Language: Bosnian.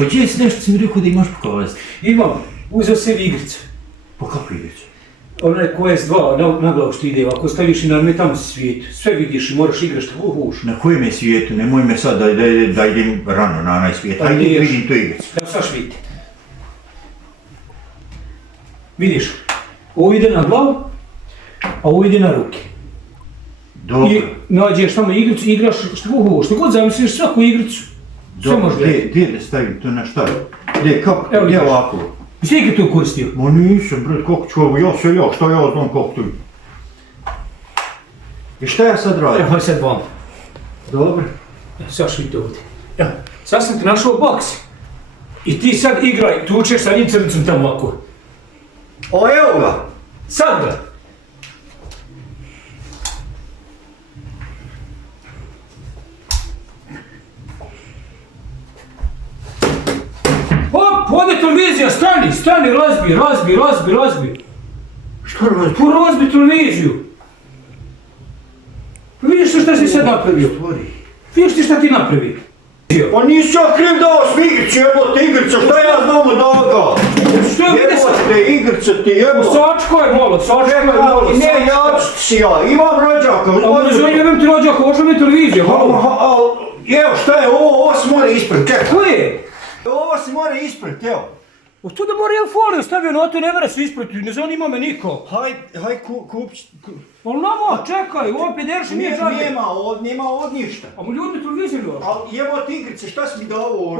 Pa gdje si nešto si mi rekao da imaš pokazati? Imam, uzeo sebi igricu. Pa kako igricu? Onaj Quaest II, na glavu što ide, ako staviš i na tamo svijetu, sve vidiš i moraš igrati što hoćeš. Na kojem je svijetu? Nemoj me sad da idem rano na onaj svijet. Hajde da vidim tu igricu. Da saš vidite. Vidiš, ovo ide na glavu, a ovo ide na ruke. Dobro. I nađeš tamo igricu i igraš što hoćeš, što god zamisliš svaku igricu. Sve možeš gledati. Gdje da stavim to na šta? Gdje ovako? Jesi nikad to koristio? Ma nisam, bret, kako ću ovo, šta ja znam kako tu. I šta ja sad radim? Evo sad vam. Dobro. Sad vidite ovdje. Evo, sad sam ti našao boks. I ti sad igraj, tučeš sa njim crnicom tamo ovako. O, evo ga! Sad ga! Hop, ovdje televizija, stani, razbi. Šta radim? Pa razbi televiziju. Pa vidiš šta si sad napravio? Vidiš ti šta ti napravio? Pa nisi ja kriv dao s igricu, jebote igrica, šta ja znam od ovoga? Što je vidio sad? Jebote igrica ti jebote. Sačkaj malo. Ne, ja si ja, imam rođaka. A ne želim imam ti rođaka, hoću mi televiziju. Evo šta je ovo se mora ispred, čekaj. Ko je? Ovo se mora ispred, evo. O tu da mora jedan foliju stavio na to, ne mora se isprati, ne zanima me niko. Haj kupić. Ali nama, čekaj, ovo pederši nije džabe. Nema od ništa. A mu ljudi televiziju još. Ali evo ti igrice, šta si mi dao ovo?